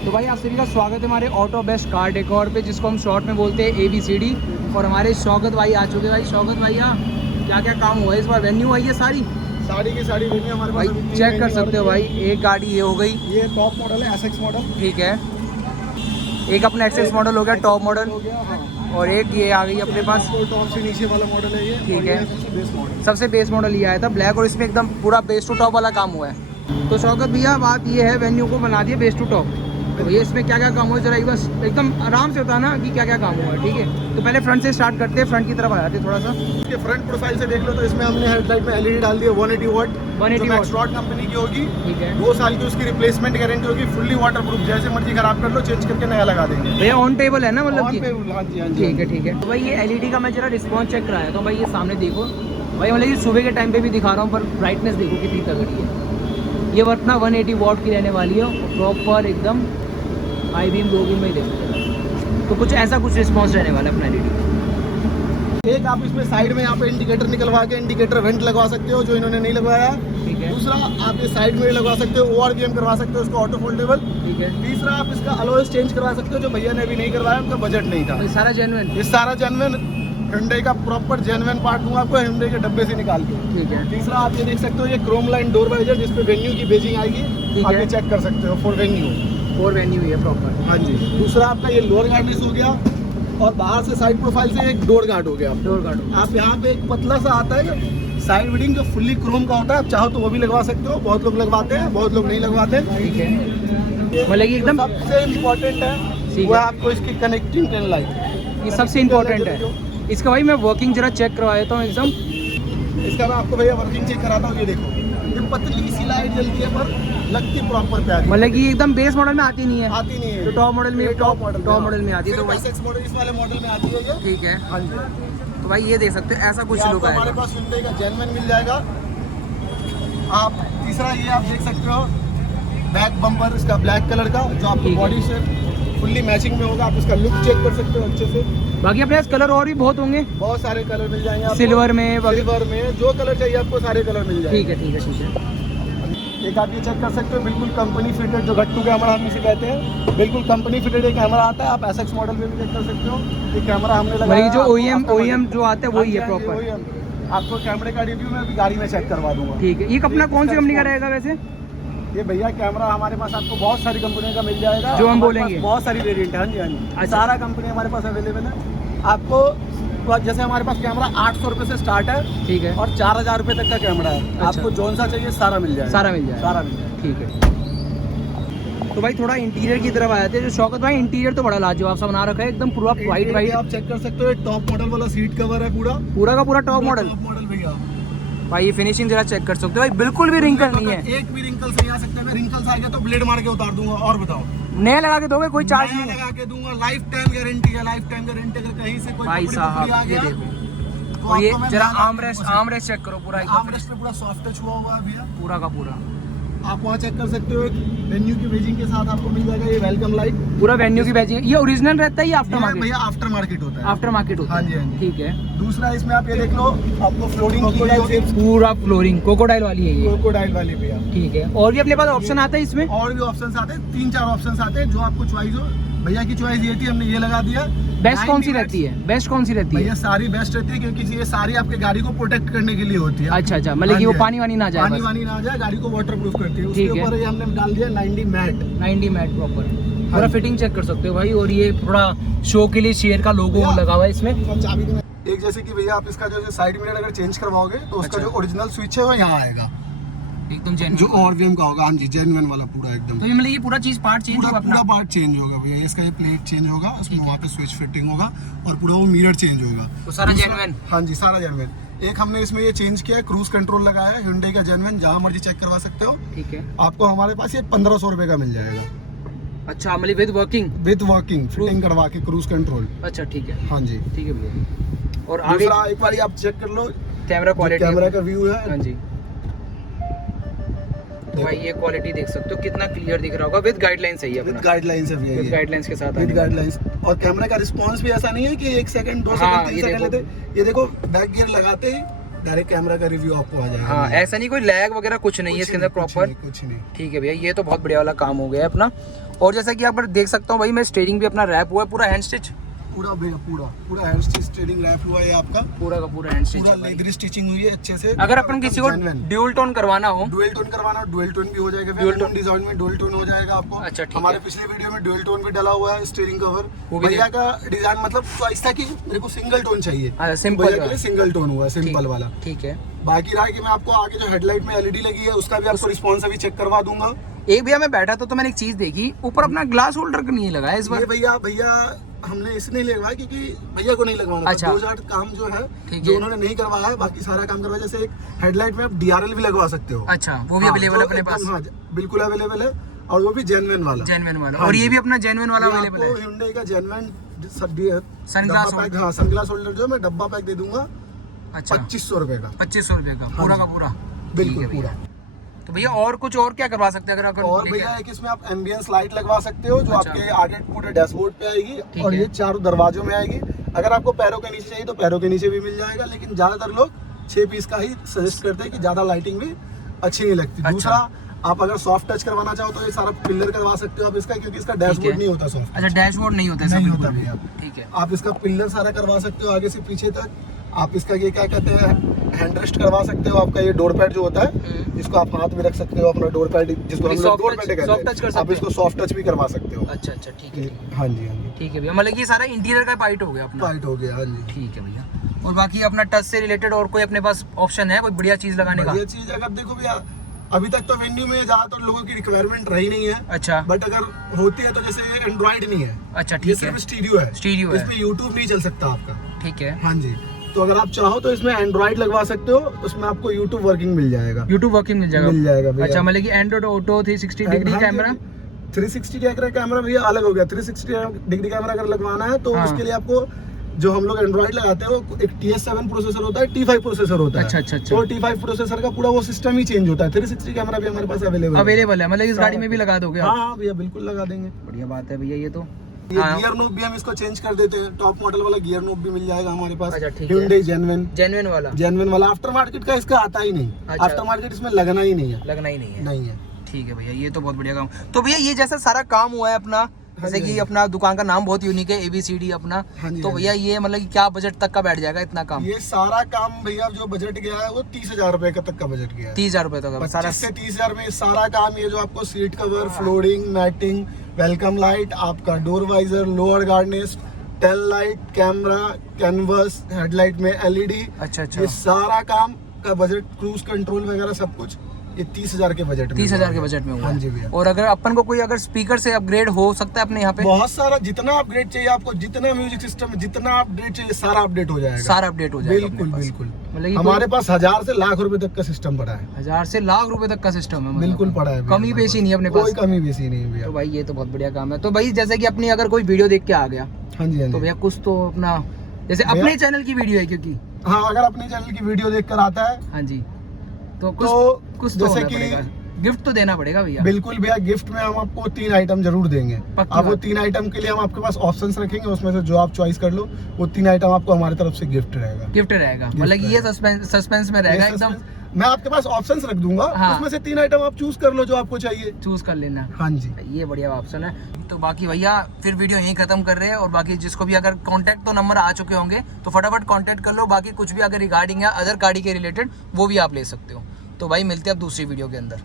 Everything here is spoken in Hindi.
तो भाई आप सभी का स्वागत है हमारे ऑटो बेस्ट कार डेकोर पे, जिसको हम शॉर्ट में बोलते हैं ABCD। और हमारे शौकत भाई आ चुके हैं। भाई शौकत भैया, क्या क्या काम हुआ है इस बार? वेन्यू आई है सारी की सारी वेन्यू हमारे पास भाई चेक कर सकते हो भाई। एक गाड़ी ये हो गई, ये टॉप मॉडल है SX मॉडल। ठीक है। एक अपना एक्सेस मॉडल हो गया, टॉप मॉडल। और एक ये आ गई अपने पास, टॉप से नीचे वाला मॉडल है ये, ठीक है। बेस मॉडल, सबसे बेस मॉडल ये आया था ब्लैक, और इसमें एकदम पूरा बेस टू टॉप वाला काम हुआ है। तो शौकत भैया बात ये है, वेन्यू को बना दिया बेस टू टॉप। तो ये इसमें क्या क्या काम हुआ जरा बस एकदम आराम से बताना कि क्या क्या काम हुआ है, ठीक है। तो पहले फ्रंट से स्टार्ट करते हैं, फ्रंट की तरफ आ जाते हैं थोड़ा सा। इसके फ्रंट प्रोफाइल से देख लो तो इसमें हमने हेडलाइट में LED डाल दिया 180 वाट, 180 वाट मैक्सट्रॉट कंपनी की होगी, ठीक है। 2 साल की उसकी रिप्लेसमेंट गारंटी होगी, फुल्ली वाटरप्रूफ, जैसे मर्जी खराब कर लो चेंज करके नया लगा देंगे। भैया ऑन टेबल है ना, मतलब कि हाँ जी, ठीक है ठीक है। तो भाई ये LED का मैं जरा रिस्पॉन्स चेक कराया तो भाई ये सामने देखो भाई, मतलब ये सुबह के टाइम पे भी दिखा रहा हूँ, पर ब्राइटनेस देखो कितनी तगड़ी है। ये वरना 180 वॉट की रहने वाली है, प्रॉपर एकदम हाई बीम लो बीम में ही देखो। तो कुछ ऐसा कुछ रिस्पॉन्स रहने वाला है अपना LED। एक आप इसमें साइड में यहाँ पे इंडिकेटर निकलवा के इंडिकेटर वेंट लगवा सकते हो, जो इन्होंने नहीं लगवाया, ठीक है। दूसरा आप ये साइड में लगवा सकते हो, ORVM करवा सकते हो इसको ऑटो फोल्डेबल, ठीक है। तीसरा आप इसका अलॉयस चेंज करवा सकते हो, जो भैया ने अभी नहीं करवाया, उनका बजट नहीं था। तो सारा जेन्युइन, ये सारा जेन्युइन Hyundai का प्रॉपर जेन्युइन पार्ट दूंगा आपको Hyundai के डब्बे से निकाल के। ठीक है। तीसरा आप ये देख सकते हो, ये क्रोम लाइन डोर वाइजर, जिसपे वेन्यू की बेजिंग आएगी, ठीक आप है। ये चेक कर सकते हो फॉर वेन्यू। 4 वेन्यू है प्रॉपर। हाँ जी। दूसरा आपका ये लोअर गार्डनेस हो गया, और बाहर से साइड प्रोफाइल से एक डोर गार्ड हो गया। डोर गार्ड आप यहाँ पे एक पतला सा आता है साइड विडिंग, जो फुल्ली क्रोम का होता है, आप चाहो तो वो भी लगवा सकते हो, बहुत लोग लगवाते हैं, बहुत लोग नहीं लगवाते। ठीक है, मतलब कि एकदम सबसे इम्पोर्टेंट है ठीक वो है। आपको इसकी कनेक्टिंग टेल लाइट, ये सबसे इम्पोर्टेंट है। इसका भाई मैं वर्किंग जरा चेक करवा देता हूँ एकदम। इसका मैं आपको भैया वर्किंग चेक कराता हूँ। ये देखो, ये पतली सी लाइट जलती है, पर लगती प्रॉपर प्यारी, मतलब कि एकदम बेस मॉडल में आती नहीं है, आती नहीं है। तो टॉप मॉडल में टॉप मॉडल मॉडल में आती है। तो भाई SX मॉडल इस वाले मॉडल में आती है ये। ठीक है। हाँ जी। तो भाई ये देख सकते हो ऐसा कुछ ये लुक आपको हमारे आएगा। पास Hyundai का जेन्युइन मिल जाएगा। आप तीसरा ये आप देख सकते हो, बैक बम्पर इसका ब्लैक कलर का, जो आपको ठीक है। बॉडी से फुल्ली मैचिंग में होगा। आप इसका लुक चेक कर सकते हो अच्छे से। बाकी अपने पास कलर और भी बहुत होंगे, बहुत सारे कलर मिल जाएंगे आपको, सिल्वर में वगैरह। सिल्वर में जो कलर चाहिए आपको सारे कलर मिल जाएंगे। ठीक है ठीक है ठीक है। एक आप ये चेक कर सकते हो, बिल्कुल कंपनी फिटेड, जो गट्टू कैमरा हम इसे कहते हैं, बिल्कुल कंपनी फिटेड एक कैमरा आता है। आप SX मॉडल में भी चेक कर सकते हो, ये कैमरा हमने लगाया। वही जो आपको OEM जो आता है वही है हाँ जी, प्रॉपर। वही है। आपको कैमरे का रिव्यू मैं अभी गाड़ी में चेक करवा दूंगा। ठीक है। ये अपना कौन सी कंपनी का रहेगा वैसे? ये भैया कैमरा हमारे पास आपको बहुत सारी कंपनियों का मिल जाएगा, जो हम हमारे बोलेंगे। पास बहुत सारी वेरिएंट है। हाँ जी, हाँ जी, अच्छा। सारा कंपनी हमारे पास अवेलेबल है। आपको जैसे हमारे पास कैमरा 800 रुपये से स्टार्ट है, ठीक है। और 4000 रुपये तक का कैमरा है। अच्छा। आपको जौन सा चाहिए सारा मिल जाएगा, सारा मिल जाएगा, सारा मिल जाएगा। ठीक है। तो भाई थोड़ा इंटीरियर की तरफ आ जाते हैं। जो शौकत भाई इंटीरियर तो बड़ा लाजवाब सा बना रखा है, एकदम पूरा वाइट वाइट। आप चेक कर सकते हो, एक टॉप मॉडल वाला सीट कवर है, पूरा का पूरा टॉप मॉडल। भैया। भाई ये फिनिशिंग जरा चेक कर सकते हो भाई, बिल्कुल भी रिंकल नहीं है। एक भी रिंकल नहीं आ सकता। अगर रिंकल्स आ गया तो ब्लेड मार के उतार दूंगा। और बताओ, नया लगा के दोगे, कोई चार्ज नया नहीं है लगा के दूंगा, लाइफ टाइम गारंटी है। लाइफ टाइम गारंटी, अगर कहीं से कोई भाई टुकड़ी साहब। आ ये गया देखो, तो और ये आपको मैं जरा नया आर्मरेस्ट चेक करो पूरा एकदम आर्मरेस्ट पे पूरा सॉफ्ट टच हुआ हुआ है भैया। पूरा का पूरा। आप वहाँ चेक कर सकते हो, वेन्यू की बेजिंग के साथ आपको मिल जाएगा ये वेलकम लाइट। पूरा वेन्यू की बैजिंग। ये ओरिजिनल रहता है या आफ्टर ये मार्केट? भैया आफ्टर मार्केट होता है। आफ्टर मार्केट होता हाँ है। जी, हाँ जी। ठीक है। दूसरा इसमें आप ये देख लो, आपको फ्लोरिंग की होगी, पूरा फ्लोरिंग कोकोडाइल वाली है ये, क्रोकोडाइल वाली भैया। ठीक है। और भी अपने पास ऑप्शन आता है इसमें? और भी ऑप्शंस आते हैं, 3-4 ऑप्शंस आते हैं, जो आपको चॉइस हो। भैया की चॉइस ये थी, हमने ये लगा दिया। बेस्ट कौन सी रहती है? बेस्ट कौन सी रहती है? भैया सारी बेस्ट रहती है, क्योंकि ये सारी आपके गाड़ी को प्रोटेक्ट करने के लिए होती है। अच्छा अच्छा, मतलब कि वो पानी वानी ना जाए, पानी बस। वानी ना जाए, गाड़ी को वाटरप्रूफ करती है। उसके ठीक है। ऊपर ये हमने डाल दिया 90 मैट। 90 मैट प्रॉपर पूरा फिटिंग चेक कर सकते हो भाई। और ये थोड़ा शो के लिए शेयर का लोगो लगा हुआ है इसमें। एक जैसे कि भैया आप इसका जो साइड मिरर अगर चेंज करवाओगे तो उसका अच्छा। जो ओरिजिनल स्विच है वो यहाँ आएगा, एकदम जो जेन्युइन। ORVM का होगा। हाँ जी, जेन्युइन वाला पूरा एकदम। तो ये मतलब ये पूरा चीज पार्ट चेंज होगा पूरा अपना? पार्ट चेंज होगा भैया। इसका ये प्लेट चेंज होगा, उसमें ठीक है। वहाँ पे स्विच फिटिंग होगा, और पूरा वो मिरर चेंज होगा। तो सारा दूसरा- जेन्युइन? हाँ जी, सारा जेन्युइन। एक हमने इसमें ये चेंज किया, क्रूज कंट्रोल लगाया है Hyundai का जेन्युइन, जहाँ मर्जी चेक करवा सकते हो। ठीक है। आपको हमारे पास ये 1500 रुपये का मिल जाएगा, अच्छा, मतलब with working? With working fitting करवा के क्रूज कंट्रोल। अच्छा ठीक है। हाँ जी। ठीक है भैया। और आगे दूसरा एक बार आप चेक कर लो, कैमरा क्वालिटी, कैमरा का व्यू है। हाँ जी। तो भाई ये क्वालिटी देख सकते हो, कितना क्लियर दिख रहा होगा। विद गाइडलाइंस है ये विद अपना? गाइडलाइंस है भैया, विद गाइडलाइंस के साथ विद आने वाला। गाइडलाइंस। और कैमरा का रिस्पांस भी ऐसा नहीं है कि 1 सेकंड 2 हाँ, सेकंड ये 3 सेकंड देखो। लेते। ये देखो, बैक गियर लगाते ही डायरेक्ट कैमरा का रिव्यू आपको आ जाएगा। हाँ, ऐसा नहीं कोई लैग वगैरह कुछ नहीं है इसके अंदर, प्रॉपर। कुछ नहीं। ठीक है भैया, ये तो बहुत बढ़िया वाला काम हो गया है अपना। और जैसा कि यहाँ पर देख सकता हूँ भाई मैं, स्टीयरिंग भी अपना रैप हुआ है पूरा हैंड स्टिच, पूरा भैया पूरा हैंड स्टिच स्टीयरिंग रैप हुआ है आपका, पूरा का पूरा हैंड स्टिच पूरा है भाई। लेदर स्टिचिंग हुई है अच्छे से। अगर अपन किसी को ड्यूल टोन करवाना हो, डुअल टोन करवाना, डुअल टोन भी हो जाएगा, Dual डुअल टोन डिजाइन में डुअल टोन हो जाएगा आपको। अच्छा, ठीक हमारे है। पिछले वीडियो में डुअल टोन भी डला हुआ है स्टीयरिंग वो कवर। भी भैया का डिजाइन मतलब चॉइस था कि मेरे को सिंगल टोन चाहिए, अच्छा, सिंपल भैया के लिए सिंगल टोन हुआ है, सिंपल वाला। ठीक है। बाकी रहा कि मैं आपको आगे जो हेडलाइट में एलईडी लगी है उसका भी आपको रिस्पॉन्स अभी चेक करवा दूंगा। एक भैया मैं बैठा था तो मैंने एक चीज देखी, ऊपर अपना ग्लास होल्डर का नहीं लगाया इस बार। ये भैया हमने इसलिए लगवाया क्योंकि भैया को नहीं लगवाना। अच्छा। 2000 काम जो है ठीक जो है। उन्होंने नहीं करवाया है, बाकी सारा काम करवाया। जैसे एक हेडलाइट में आप डीआरएल भी लगवा सकते हो। अच्छा, वो भी अवेलेबल है अपने पास? हाँ, बिल्कुल अवेलेबल है, और वो भी जेन्युइन वाला। जेन्युइन वाला। हाँ और ये जी। भी अपना जेन्युइन वाला अवेलेबल है? Hyundai का जेन्युइन सनग्लास पैक, हाँ सनग्लास होल्डर जो मैं डब्बा पैक दे दूंगा अच्छा, 2500 रुपए का। 2500 रुपए का पूरा का पूरा? बिल्कुल ठीक है पूरा। तो भैया और कुछ और क्या करवा सकते हैं अगर और भैया एक इसमें आप एम्बियंस लाइट लगवा सकते हो जो अच्छा। आपके आगे पूरे डैशबोर्ड पे आएगी, ठीक और है। ये चारों दरवाजों में आएगी। अगर आपको पैरों के नीचे चाहिए तो पैरों के नीचे भी मिल जाएगा, लेकिन ज्यादातर लोग 6 पीस का ही सजेस्ट करते हैं कि ज्यादा लाइटिंग भी अच्छी नहीं लगती। अच्छा। दूसरा, आप अगर सॉफ्ट टच करवाना चाहो तो ये सारा पिलर करवा सकते हो आप इसका, क्योंकि इसका है। डैशबोर्ड नहीं होता सॉफ्ट। अच्छा, डैशबोर्ड नहीं होता है नहीं सब होता बिल्कुल? भैया। ठीक है। आप इसका पिलर सारा करवा सकते हो आगे से पीछे तक। आप इसका ये क्या कहते हैं, हैंड रेस्ट करवा सकते हो। आपका ये डोर पैड जो होता है जिसको आप हाथ में रख सकते हो, अपना डोर पैड जिसको हम लोग डोर पैड soft touch कहते कर हैं, सकते आप इसको सॉफ्ट टच भी करवा सकते हो। अच्छा अच्छा, ठीक है हाँ जी हाँ जी, ठीक है भैया। मतलब ये सारा इंटीरियर का पार्ट हो गया अपना? फाइट हो गया। हाँ जी, ठीक है भैया। और बाकी अपना टच से रिलेटेड और कोई अपने पास ऑप्शन है, कोई बढ़िया चीज लगाने का? ये चीज अगर देखो भैया, अभी तक तो वेन्यू में ज्यादातर लोगों की रिक्वायरमेंट रही नहीं है, अच्छा बट अगर होती है तो जैसे एंड्रॉइड नहीं है, अच्छा, ये ठीक है। सिर्फ स्टीरियो है। स्टीरियो है, इसमें यूट्यूब नहीं चल सकता आपका। ठीक है। हाँ जी, तो अगर आप चाहो तो इसमें एंड्रॉइड लगवा सकते हो, उसमें आपको यूट्यूब वर्किंग मिल जाएगा। यूट्यूब वर्किंग मिल जाएगा? मिल जाएगा भैया। अच्छा, मतलब कि Android auto 360 degree camera? 360 camera भैया अलग हो गया। 360 डिग्री कैमरा अगर लगवाना है तो हाँ। उसके लिए आपको जो हम लोग एंड्रॉइड लगाते हैं वो एक TS7 प्रोसेसर होता है, T5 प्रोसेसर होता है। अच्छा अच्छा अच्छा, तो T5 प्रोसेसर का पूरा वो सिस्टम ही चेंज होता है। 360 कैमरा भी हमारे पास अवेलेबल अवेलेबल है? मतलब इस गाड़ी में भी लगा दोगे आप? हाँ हाँ भैया, बिल्कुल लगा देंगे। बढ़िया बात है भैया ये तो। ये हाँ। गियर नोब भी हम इसको चेंज कर देते हैं, टॉप मॉडल वाला गियर नोब भी मिल जाएगा हमारे पास। अच्छा, ठीक है। Hyundai जेन्युइन जेन्युइन वाला? आफ्टर मार्केट का इसका आता ही नहीं। अच्छा। आफ्टर मार्केट इसमें लगना ही नहीं है। लगना ही नहीं है? नहीं है। ठीक है भैया, ये तो बहुत बढ़िया काम। तो भैया ये जैसा सारा काम हुआ है अपना, जैसे हाँ कि जी। अपना दुकान का नाम बहुत यूनिक है, ABCD अपना, हाँ जी, तो हाँ जी। भैया ये मतलब कि क्या बजट तक का बैठ जाएगा इतना काम? ये सारा काम भैया जो बजट गया है वो 30,000 रुपए तक का बजट गया है। 30,000 रुपए तक का सारा? 25 से 30,000 में सारा काम। ये जो आपको seat cover, flooring, matting, welcome light, आपका door visor, lower garnish, tail light, camera, canvas, headlight में LED, अच्छा अच्छा, ये सारा काम का बजट, क्रूज कंट्रोल वगैरह सब कुछ ये 30,000 के बजट में। 30,000 के बजट में हुआ हाँ है। जी भैया। और अगर अपन को कोई अगर स्पीकर से अपग्रेड हो सकता है अपने यहाँ पे? बहुत सारा, जितना अपग्रेड चाहिए आपको, जितना म्यूजिक सिस्टम, जितना अपडेट चाहिए, सारा अपडेट हो जाएगा। सारा अपडेट हो जाएगा बिल्कुल अपने पास? बिल्कुल। मतलब कि हमारे पास 1000 से लाख रुपए तक का सिस्टम पड़ा है। 1000 से लाख रुपए तक का सिस्टम है? मतलब बिल्कुल पड़ा है भैया, कमी हमारे बेशी नहीं है अपने कोई पास? कमी बेशी नहीं है भैया। तो भाई ये तो बहुत बढ़िया काम है। तो भाई जैसे कि अपनी अगर कोई वीडियो देख के आ गया हाँ जी हाँ तो जी। भैया कुछ तो अपना, जैसे भैया- अपने चैनल की वीडियो है क्योंकि, हाँ, अगर अपने चैनल की वीडियो देखकर आता है हाँ जी, तो कुछ तो कुछ तो जैसे होना कि पड़ेगा, गिफ्ट तो देना पड़ेगा भैया? बिल्कुल भैया, गिफ्ट में हम आपको 3 आइटम जरूर देंगे। पक्की आप वो बात। 3 आइटम के लिए हम आपके पास ऑप्शंस रखेंगे, उसमें से जो आप चॉइस कर लो, वो 3 आइटम आपको हमारी तरफ से गिफ्ट रहेगा। गिफ्ट रहेगा? मतलब कि ये सस्पेंस में रहेगा ये एकदम? मैं आपके पास ऑप्शंस रख दूंगा, हाँ। उसमें से 3 आइटम आप चूज कर लो जो आपको चाहिए। चूज कर लेना। हाँ जी। ये बढ़िया ऑप्शन है। तो बाकी भैया फिर वीडियो यहीं खत्म कर रहे हैं, और बाकी जिसको भी अगर कांटेक्ट तो नंबर आ चुके होंगे तो फटाफट कांटेक्ट कर लो। बाकी कुछ भी अगर रिगार्डिंग है अदर गाड़ी के रिलेटेड वो भी आप ले सकते हो। तो भाई मिलते हैं अब दूसरी वीडियो के अंदर।